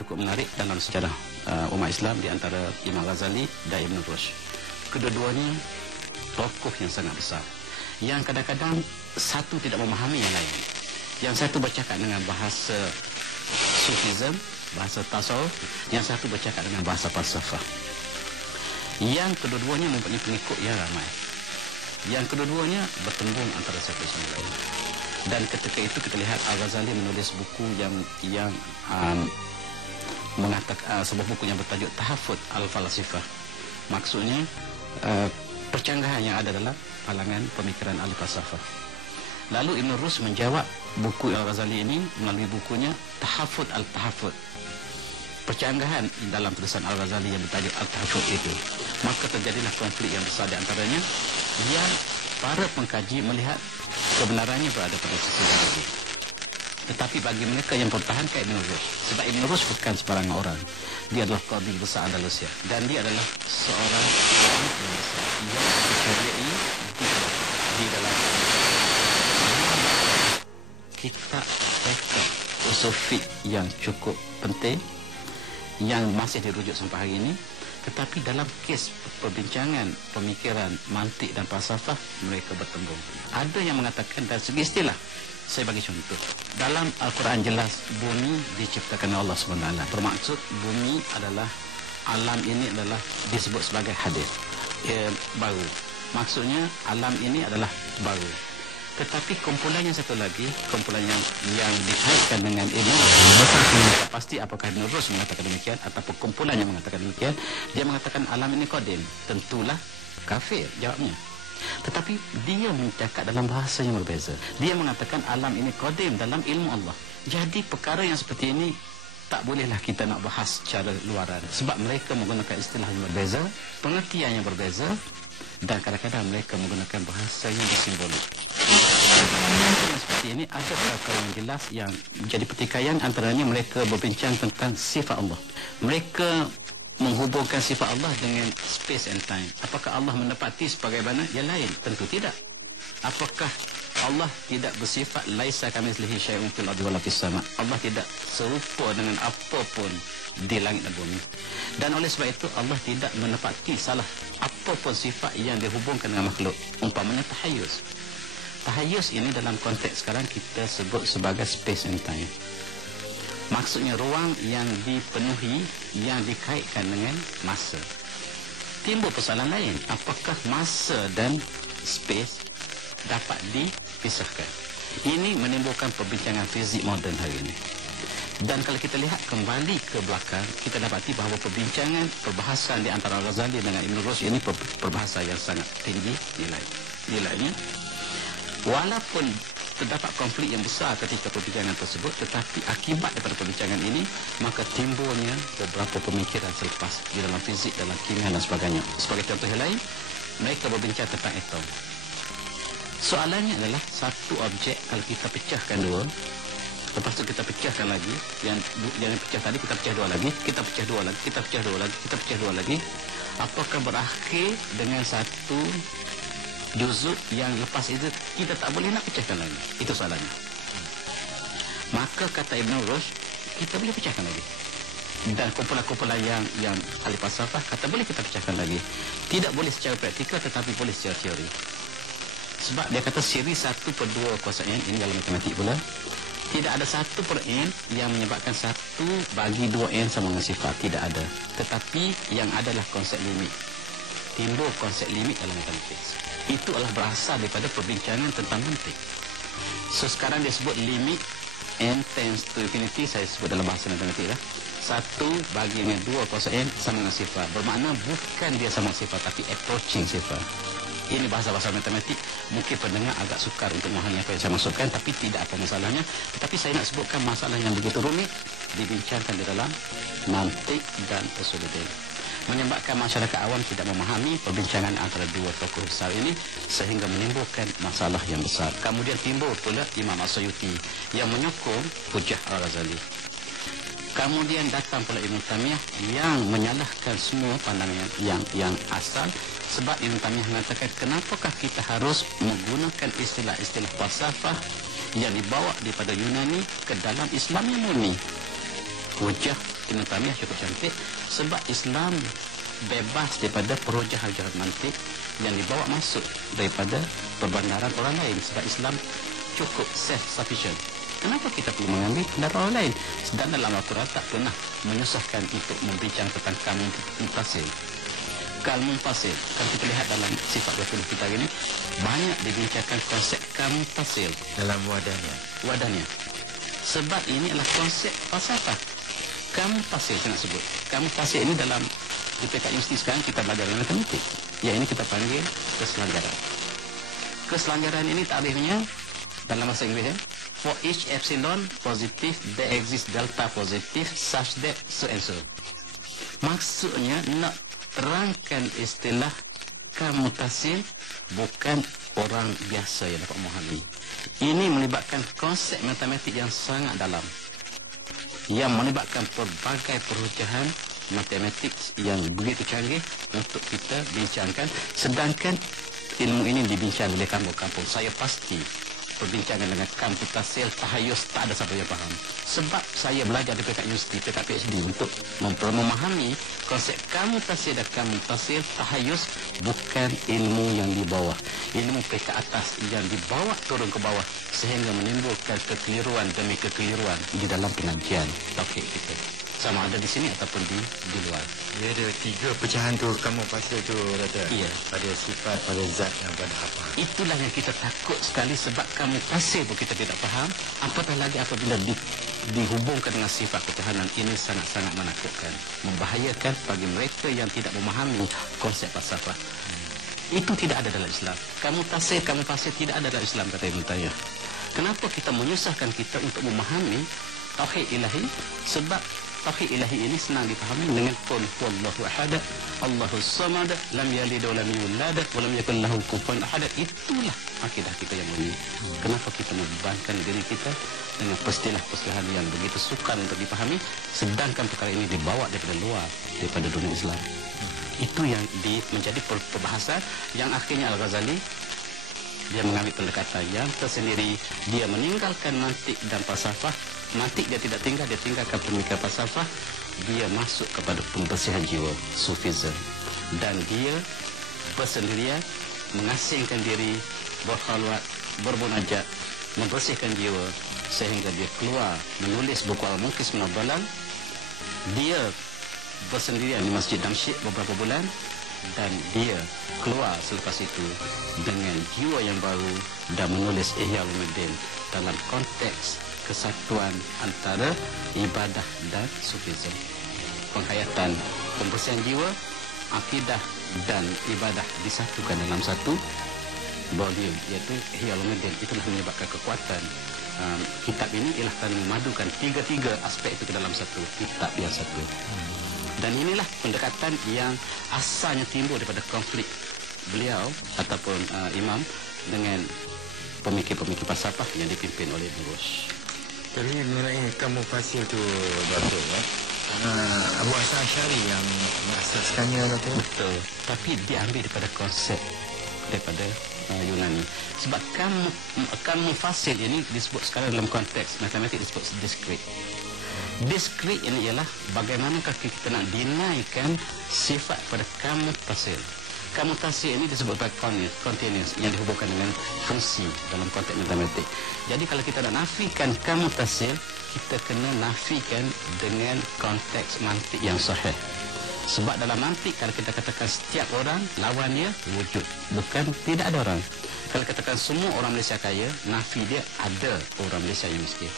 cukup menarik dalam sejarah umat Islam di antara Imam Ghazali dan Ibn Rushd. Kedua-duanya tokoh yang sangat besar, yang kadang-kadang satu tidak memahami yang lain. Yang satu bercakap dengan bahasa Sufism, bahasa tasawuf, yang satu bercakap dengan bahasa falsafah. Yang kedua-duanya mempunyai pengikut yang ramai. Yang kedua-duanya bertembung antara satu sama lain. Dan ketika itu kita lihat Al-Ghazali menulis buku yang mengatakan sebuah buku yang bertajuk Tahafut Al-Falasifah. Maksudnya percanggahan yang ada dalam kalangan pemikiran Al-Falsafah. Lalu Ibn Rushd menjawab buku Al-Ghazali ini melalui bukunya Tahafut Al-Tahafut. Percanggahan dalam tulisan Al-Ghazali yang bertajuk Al-Tahafut itu. Maka terjadilah konflik yang besar di antaranya, yang para pengkaji melihat kebenarannya berada pada sisi lain. Tetapi bagi mereka yang pertahankan Ibn Rushd, sebab Ibn Rushd bukan sebarang orang. Dia adalah qadhi besar Andalusia, dan dia adalah seorang ulama yang besar yang disyari'i di dalam kitab fiqh usul fiqh yang cukup penting yang masih dirujuk sampai hari ini. Tetapi dalam kes perbincangan pemikiran mantik dan falsafah, mereka bertembung. Ada yang mengatakan dari segi istilah, saya bagi contoh, dalam Al-Quran jelas bumi diciptakan Allah SWT. Bermaksud bumi adalah, alam ini adalah disebut sebagai hadis, baru. Maksudnya alam ini adalah baru. Tetapi kumpulan yang satu lagi, kumpulan yang dikaitkan dengan ilmu besar, pasti apakah Ibn Rushd mengatakan demikian ataupun kumpulan yang mengatakan demikian, dia mengatakan alam ini qadim. Tentulah kafir jawabnya. Tetapi dia mencakap dalam bahasa yang berbeza. Dia mengatakan alam ini qadim dalam ilmu Allah. Jadi perkara yang seperti ini tak bolehlah kita nak bahas secara luaran, sebab mereka menggunakan istilah yang berbeza, pengertian yang berbeza, dan kadang-kadang mereka menggunakan bahasa yang bersimbolik. Seperti ini ada perkara yang jelas yang menjadi pertikaian, antaranya mereka berbincang tentang sifat Allah. Mereka menghubungkan sifat Allah dengan space and time. Apakah Allah menepati sebagaimana yang lain? Tentu tidak. Apakah Allah tidak bersifat laisa kamitslihi syai'un fil ardi wala fis sama'? Allah tidak serupa dengan apapun di langit dan bumi. Dan oleh sebab itu Allah tidak menepati salah apapun sifat yang dihubungkan dengan makhluk. Umpamanya tahayyuz. Tahayyuz ini dalam konteks sekarang kita sebut sebagai space and time. Maksudnya ruang yang dipenuhi, yang dikaitkan dengan masa. Timbul persoalan lain, apakah masa dan space dapat dipisahkan? Ini menimbulkan perbincangan fizik moden hari ini. Dan kalau kita lihat kembali ke belakang, kita dapati bahawa perbincangan, perbahasan di antara Al-Ghazali dengan Ibn Rushd ini perbahasan yang sangat tinggi nilainya. Walaupun terdapat konflik yang besar ketika perbincangan tersebut, tetapi akibat daripada perbincangan ini, maka timbulnya beberapa pemikiran selepas di dalam fizik, dalam kimia dan sebagainya. Sebagai contoh yang lain, mereka berbincang tentang atom. Soalannya adalah satu objek kalau kita pecahkan dua, lepas tu kita pecahkan lagi, yang pecah tadi kita pecah dua lagi, kita pecah dua lagi, kita pecah dua lagi, kita pecah dua lagi, apakah berakhir dengan satu juzuk yang lepas itu kita tak boleh nak pecahkan lagi? Itu soalannya. Maka kata Ibn Rushd, kita boleh pecahkan lagi. Dan kumpulan-kumpulan yang ahli falsafah kata boleh kita pecahkan lagi. Tidak boleh secara praktikal, tetapi boleh secara teori. Sebab dia kata siri 1/2 kuasa n, ini dalam matematik pula, tidak ada 1/n yang menyebabkan 1/2n sama dengan sifat. Tidak ada. Tetapi yang adalah konsep limit. Timbul konsep limit dalam matematik. Itu adalah berasal daripada perbincangan tentang mantik. So sekarang dia sebut limit n tends to infinity, saya sebut dalam bahasa matematik lah. 1/2 kuasa n sama dengan sifar. Bermakna bukan dia sama sifar, tapi approaching sifar. Ini bahasa-bahasa matematik. Mungkin pendengar agak sukar untuk memahami apa yang saya maksudkan, tapi tidak apa masalahnya. Tetapi saya nak sebutkan masalah yang begitu rumit dibincangkan di dalam mantik dan usuluddin, menyebabkan masyarakat awam tidak memahami perbincangan antara dua tokoh besar ini, sehingga menimbulkan masalah yang besar. Kemudian timbul pula Imam As-Suyuti yang menyokong hujah Al-Ghazali. Kemudian datang pula Ibn Taymiyah yang menyalahkan semua pandangan yang asal, sebab Ibn Taymiyah mengatakan kenapakah kita harus menggunakan istilah-istilah falsafah yang dibawa daripada Yunani ke dalam Islam yang murni. wajah Ibn Taymiyah cukup cantik, sebab Islam bebas daripada perojahan jahat mantik yang dibawa masuk daripada perbandaran orang lain, sebab Islam cukup self-sufficient. Kenapa kita perlu mengambil dari orang lain? Dan dalam Al-Quran tak pernah menyusahkan untuk membincang tentang kamu munfasil. Kamu munfasil, kalau kita lihat dalam sifat 20 kita ini, banyak dibincangkan konsep kamu munfasil dalam wadahnya. Sebab ini adalah konsep falsafah. Kamu munfasil kita nak sebut. Kamu munfasil ini dalam di PK Universiti sekarang kita belajar dalam matematik. Yang ini kita panggil keselanggaran. Keselanggaran ini takrifnya dalam bahasa Inggeris, for each epsilon positive there exists delta positive such that so and so. Maksudnya nak terangkan istilah kamutasil bukan orang biasa yang dapat memahami. Ini melibatkan konsep matematik yang sangat dalam, yang melibatkan pelbagai perubahan matematik yang begitu canggih untuk kita bincangkan. Sedangkan ilmu ini dibincang oleh kampung-kampung. Saya pasti perbincangan dengan komputasi tahayus tak ada siapa yang faham. Sebab saya belajar di PK Universiti, PK PhD untuk memahami konsep komputasi dan komputasi tahayus bukan ilmu yang di bawah. Ilmu PK atas yang dibawa turun ke bawah sehingga menimbulkan kekeliruan demi kekeliruan di dalam pengajian tauhid kita. Sama ada di sini ataupun di luar. Dia ada 3 pecahan tu kamu pasal tu Rata. Iya. Pada sifat, pada zat dan pada apa. Itulah yang kita takut sekali, sebab kamu pasir pun kita tidak faham. Apatah lagi apabila dihubungkan dengan sifat ketuhanan. Ini sangat-sangat menakutkan, membahayakan bagi mereka yang tidak memahami konsep falsafah. Itu tidak ada dalam Islam. Kamu pasir tidak ada dalam Islam, kata Ibn Taymiyah. Kenapa kita menyusahkan kita untuk memahami tauhid ilahi? Sebab tauhid ilahi ini senang dipahami dengan qul huwallahu ahad, Allahus samad, lam yalid wa lam yulad wa lam yakul lahu kufuwan ahad. Itulah akidah kita yang mulia. Kenapa kita membebankan diri kita dengan istilah-istilah yang begitu sukar untuk dipahami, sedangkan perkara ini dibawa daripada luar, daripada dunia Islam. Itu yang menjadi perbahasan yang akhirnya Al-Ghazali dia mengambil pendekatan yang tersendiri. Dia meninggalkan mantik dan falsafah. Mantik dia tidak tinggal, dia tinggalkan pemikiran falsafah. Dia masuk kepada pembersihan jiwa, sufism. Dan dia bersendirian, mengasingkan diri, berkhalwat, bermunajat, membersihkan jiwa, sehingga dia keluar menulis buku Al-Munqidh min ad-Dhalal. Dia bersendirian di Masjid Damsyik beberapa bulan, dan dia keluar selepas itu dengan jiwa yang baru dan menulis Ihya Ulumuddin dalam konteks kesatuan antara ibadah dan sufism. Penghayatan pembersihan jiwa, akidah dan ibadah disatukan dalam satu volume, iaitu Ihya Ulumuddin. Itulah menyebabkan kekuatan kitab ini ialah kerana memadukan tiga-tiga aspek itu ke dalam satu kitab yang satu. Dan inilah pendekatan yang asalnya timbul daripada konflik beliau ataupun imam dengan pemikir-pemikir falsafah yang dipimpin oleh Ibn Rushd. Tapi mengenai kamu pasal tu Datuk, Abu Hasan Asy'ari yang mengasaskannya Datuk. Betul. Tapi diambil daripada konsep daripada Yunani. Sebab kamu fasil ini disebut sekarang dalam konteks matematik disebut discrete. Discrete ini ialah bagaimanakah kita nak dinaikkan sifat pada kamutasil. Kamutasil ini disebut sebagai continuous yang dihubungkan dengan fungsi dalam konteks matematik. Jadi kalau kita nak nafikan kamutasil, kita kena nafikan dengan konteks mantik yang sahih. Sebab dalam mantik kalau kita katakan setiap orang lawannya wujud, bukan tidak ada orang. Kalau katakan semua orang Malaysia kaya, nafi dia ada orang Malaysia yang miskin.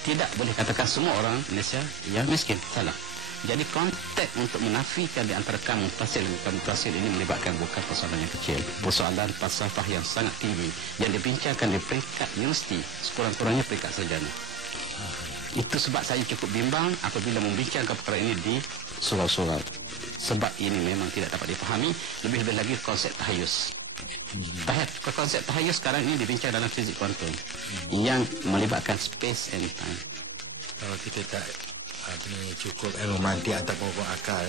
Tidak boleh katakan semua orang Malaysia yang miskin. Salah. Jadi konteks untuk menafikan di antara kamutasil dan kamutasil ini melibatkan bukan persoalan yang kecil. Persoalan falsafah yang sangat tinggi yang dibincangkan di peringkat universiti, sekurang-kurangnya peringkat sarjana. Itu sebab saya cukup bimbang apabila membincangkan perkara ini di surau-surau. Sebab ini memang tidak dapat dipahami. Lebih-lebih lagi konsep tahayus. Konsep tahayus sekarang ini dibincang dalam fizik kuantum yang melibatkan space and time. Kalau kita tak cukup ilmu mantik atau pokok akal,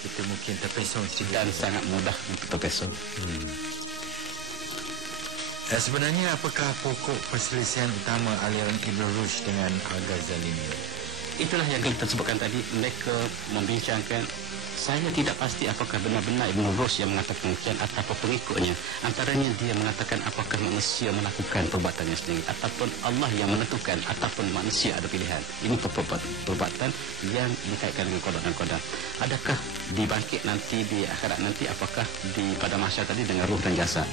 kita mungkin terpesong sedikit dan sangat mudah untuk terpesong. Sebenarnya apakah pokok perselisihan utama aliran Ibn Rushd dengan Al-Ghazali ini? Itulah yang kita sebutkan tadi, mereka membincangkan. Saya tidak pasti apakah benar-benar Ibn Rushd yang mengatakan demikian ataupun pengikutnya. Antaranya dia mengatakan apakah manusia melakukan perbuatannya sendiri ataupun Allah yang menentukan ataupun manusia ada pilihan. Ini perbuatan yang dikaitkan dengan qada dan qadar. Adakah dibangkit nanti di akhirat nanti, apakah pada masa tadi dengan ruh dan jasad?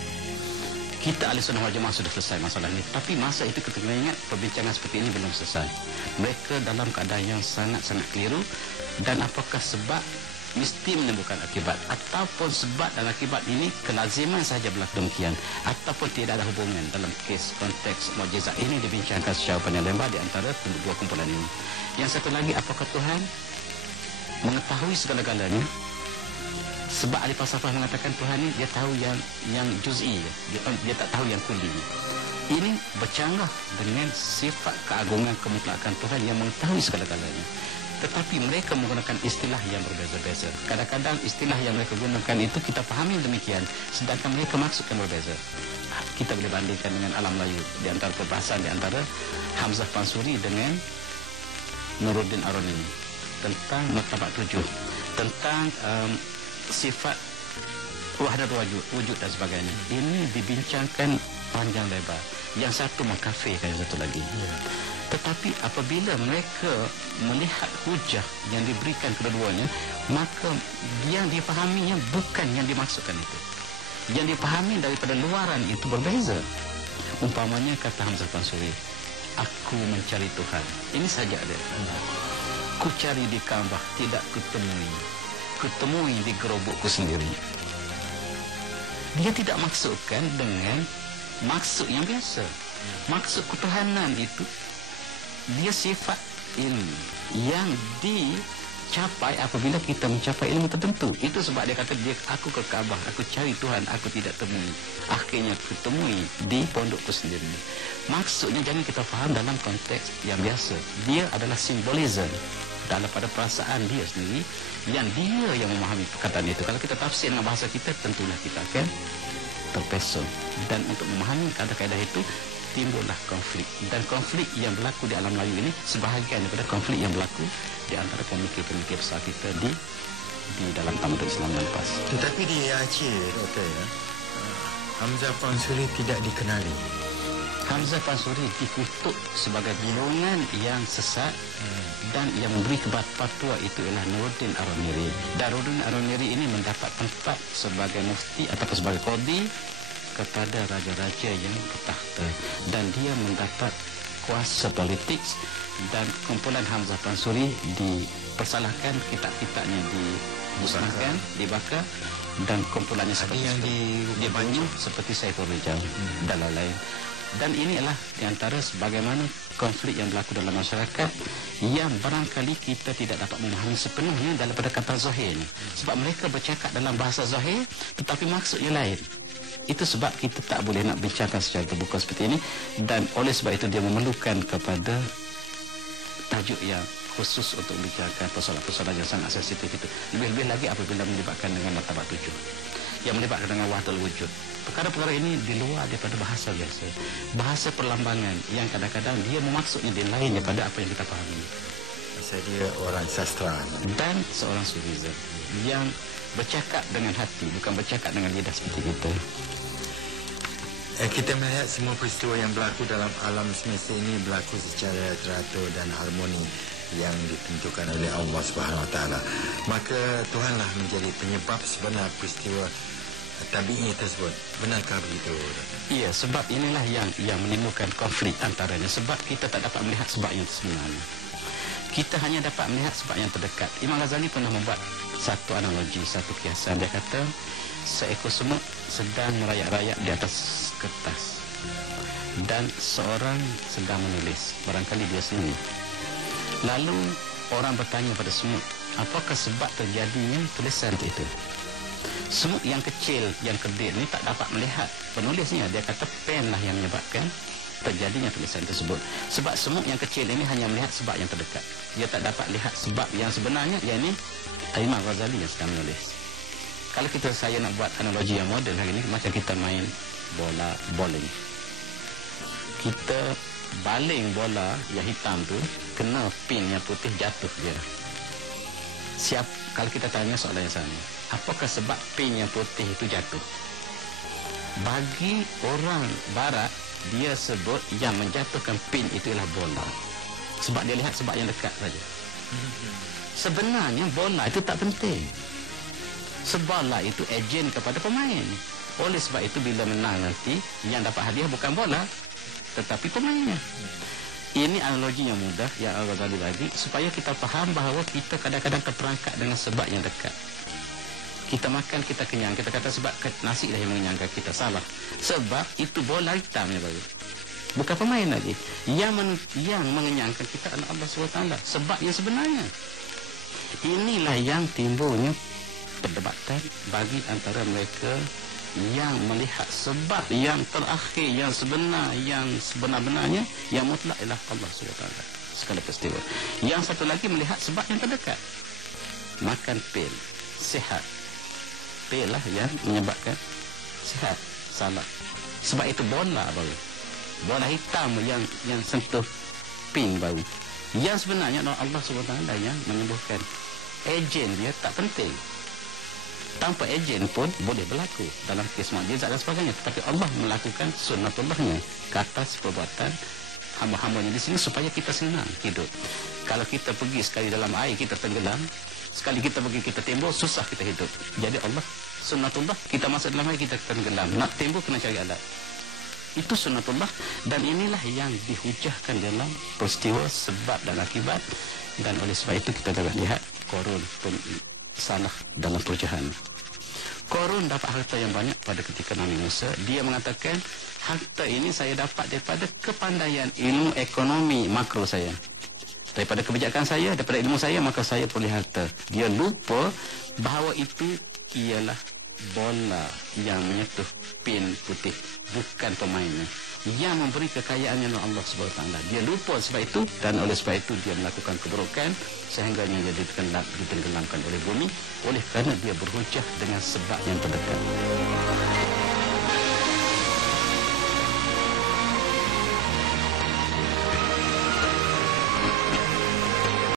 Kita ahli sunnah wal jamaah sudah selesai masalah ini. Tapi masa itu kita ingat perbincangan seperti ini belum selesai. Mereka dalam keadaan yang sangat-sangat keliru. Dan apakah sebab mesti menimbulkan akibat, ataupun sebab dan akibat ini kelaziman sahaja berlaku demikian, ataupun tidak ada hubungan dalam kes konteks mukjizat ini dibincangkan secara panjang lebar di antara dua kumpulan ini. Yang satu lagi, apakah Tuhan mengetahui segala-galanya? Sebab ahli falsafah mengatakan Tuhan ini dia tahu yang juz'i, dia tak tahu yang kulli. Ini bercanggah dengan sifat keagungan kemutlakan Tuhan yang mengetahui segala-galanya. Tetapi mereka menggunakan istilah yang berbeza-beza. Kadang-kadang istilah yang mereka gunakan itu kita fahami demikian, sedangkan mereka maksudkan berbeza. Kita boleh bandingkan dengan alam Melayu di antara perbahasan di antara Hamzah Pansuri dengan Nuruddin Aroni tentang martabat tujuh, tentang sifat wahdatul wujud dan sebagainya. Ini dibincangkan panjang lebar. Yang satu mengkafirkan yang satu lagi. Tetapi apabila mereka melihat hujah yang diberikan kedua-duanya, maka yang dipahaminya bukan yang dimaksudkan itu. Yang dipahami daripada luaran itu berbeza. Umpamanya kata Hamzah Pansuri, aku mencari Tuhan. Ini saja ada. Ku cari di Ka'bah, tidak kutemui. Kutemui di gerobokku sendiri. Dia tidak maksudkan dengan maksud yang biasa. Maksud ketuhanan itu dia sifat ilmu yang dicapai apabila kita mencapai ilmu tertentu. Itu sebab dia kata aku ke Kaabah, aku cari Tuhan, aku tidak temui. Akhirnya aku temui di pondokku sendiri. Maksudnya jangan kita faham dalam konteks yang biasa. Dia adalah simbolisme dalam pada perasaan dia sendiri, yang dia yang memahami perkataan itu. Kalau kita tafsir dengan bahasa kita, tentulah kita akan terpesong. Dan untuk memahami kaedah-kaedah itu timbullah konflik, dan konflik yang berlaku di alam Melayu ini sebahagian daripada konflik yang berlaku di antara pemikir-pemikir besar kita di dalam tamadun Islam yang lepas. Tetapi di Aceh, Doktor, Hamzah Pansuri tidak dikenali. Hamzah Pansuri dikutuk sebagai golongan yang sesat, dan yang memberi fatwa itu ialah Nuruddin Aroni. Dan Nuruddin Aroni ini mendapat tempat sebagai mufti atau sebagai qadi kepada raja-raja yang bertakhta, dan dia mendapat kuasa politik. Dan kumpulan Hamzah Pansuri dipersalahkan, kitab-kitabnya dimusnahkan, dibakar, dan kumpulannya seperti yang dibunuh seperti Saiful Rijal dan lain-lain. Dan ini adalah di antara sebagaimana konflik yang berlaku dalam masyarakat yang barangkali kita tidak dapat memahami sepenuhnya daripada kata zahir ini. Sebab mereka bercakap dalam bahasa zahir tetapi maksudnya lain. Itu sebab kita tak boleh nak bincangkan secara terbuka seperti ini, dan oleh sebab itu dia memerlukan kepada tajuk yang khusus untuk bincangkan persoalan-persoalan yang sangat sensitif itu. Lebih-lebih lagi apabila melibatkan dengan martabat tujuh, yang melibatkan dengan wahdatul wujud. Perkara-perkara ini di luar daripada bahasa biasa, bahasa perlambangan yang kadang-kadang dia memaksudnya dia lain daripada apa yang kita fahami. Saya dia orang sastra dan seorang sufism yang bercakap dengan hati, bukan bercakap dengan lidah seperti kita. Kita melihat semua peristiwa yang berlaku dalam alam semesta ini berlaku secara teratur dan harmoni yang ditentukan oleh Allah Subhanahu Wa Taala. Maka Tuhanlah menjadi penyebab sebenar peristiwa tabi'i tersebut. Benarkah begitu? Iya, sebab inilah yang menimbulkan konflik antaranya. Sebab kita tak dapat melihat sebab yang sebenarnya. Kita hanya dapat melihat sebab yang terdekat. Imam Ghazali pernah membuat satu analogi, satu kiasan. Dia kata seekor semut sedang merayak-rayak di atas kertas, dan seorang sedang menulis, barangkali dia sendiri. Lalu orang bertanya pada semut, apakah sebab terjadinya tulisan itu? Semut yang kecil, yang kerdil ini tak dapat melihat penulisnya. Dia kata pen lah yang menyebabkan terjadinya tulisan tersebut. Sebab semut yang kecil ini hanya melihat sebab yang terdekat. Dia tak dapat lihat sebab yang sebenarnya, yakni Imam Ghazali yang sedang menulis. Kalau saya nak buat analogi yang moden hari ini, macam kita main bola bowling. Kita baling bola yang hitam tu ke kena pin yang putih, jatuh dia. Kalau kita tanya soalan yang sama, apakah sebab pin yang putih itu jatuh? Bagi orang barat, dia sebut yang menjatuhkan pin itu ialah bola. Sebab dia lihat sebab yang dekat saja. Sebenarnya bola itu tak penting. Bola itu ejen kepada pemain. Oleh sebab itu bila menang nanti, yang dapat hadiah bukan bola, tetapi pemainnya. Ini analogi yang mudah yang Al-Ghazali bagi supaya kita faham bahawa kita kadang-kadang terperangkap dengan sebab yang dekat. Kita makan, kita kenyang. Kita kata sebab nasi dah yang mengenyangkan kita. Salah. Sebab itu bola hitamnya baru. Bukan pemain lagi. Yang mengenyangkan kita adalah Allah SWT. Sebab yang sebenarnya. Inilah yang timbulnya perdebatan bagi antara mereka yang melihat sebab yang terakhir, yang sebenar, yang sebenar-benarnya, yang mutlak ialah Allah SWT segala peristiwa. Yang satu lagi melihat sebab yang terdekat, makan pil, sihat. Pil lah yang menyebabkan sihat. Salah. Sebab itu bola baru, bola hitam yang sentuh pin baru. Yang sebenarnya adalah Allah SWT yang menyembuhkan. Ejen dia tak penting. Tanpa ejen pun boleh berlaku dalam kes mukjizat dan sebagainya. Tetapi Allah melakukan sunnatullahnya ke atas perbuatan hamba-hambanya di sini supaya kita senang hidup. Kalau kita pergi sekali dalam air, kita tenggelam. Sekali kita pergi, kita timbul, susah kita hidup. Jadi Allah, sunnatullah, kita masuk dalam air, kita tenggelam. Nak timbul, kena cari alat. Itu sunnatullah. Dan inilah yang dihujahkan dalam peristiwa sebab dan akibat. Dan oleh sebab itu kita dapat lihat Qarun pun salah dalam perujahan. Qarun dapat harta yang banyak pada ketika Nabi Musa. Dia mengatakan, harta ini saya dapat daripada kepandaian ilmu ekonomi makro saya. Daripada kebijakan saya, daripada ilmu saya, maka saya boleh harta. Dia lupa bahawa itu ialah bola yang menyentuh pin putih, bukan pemainnya. Yang memberi kekayaannya adalah Allah SWT. Dia lupa sebab itu, dan oleh sebab itu dia melakukan keburukan sehingga dia ditenggelamkan oleh bumi oleh kerana dia berhujah dengan sebab yang terdekat.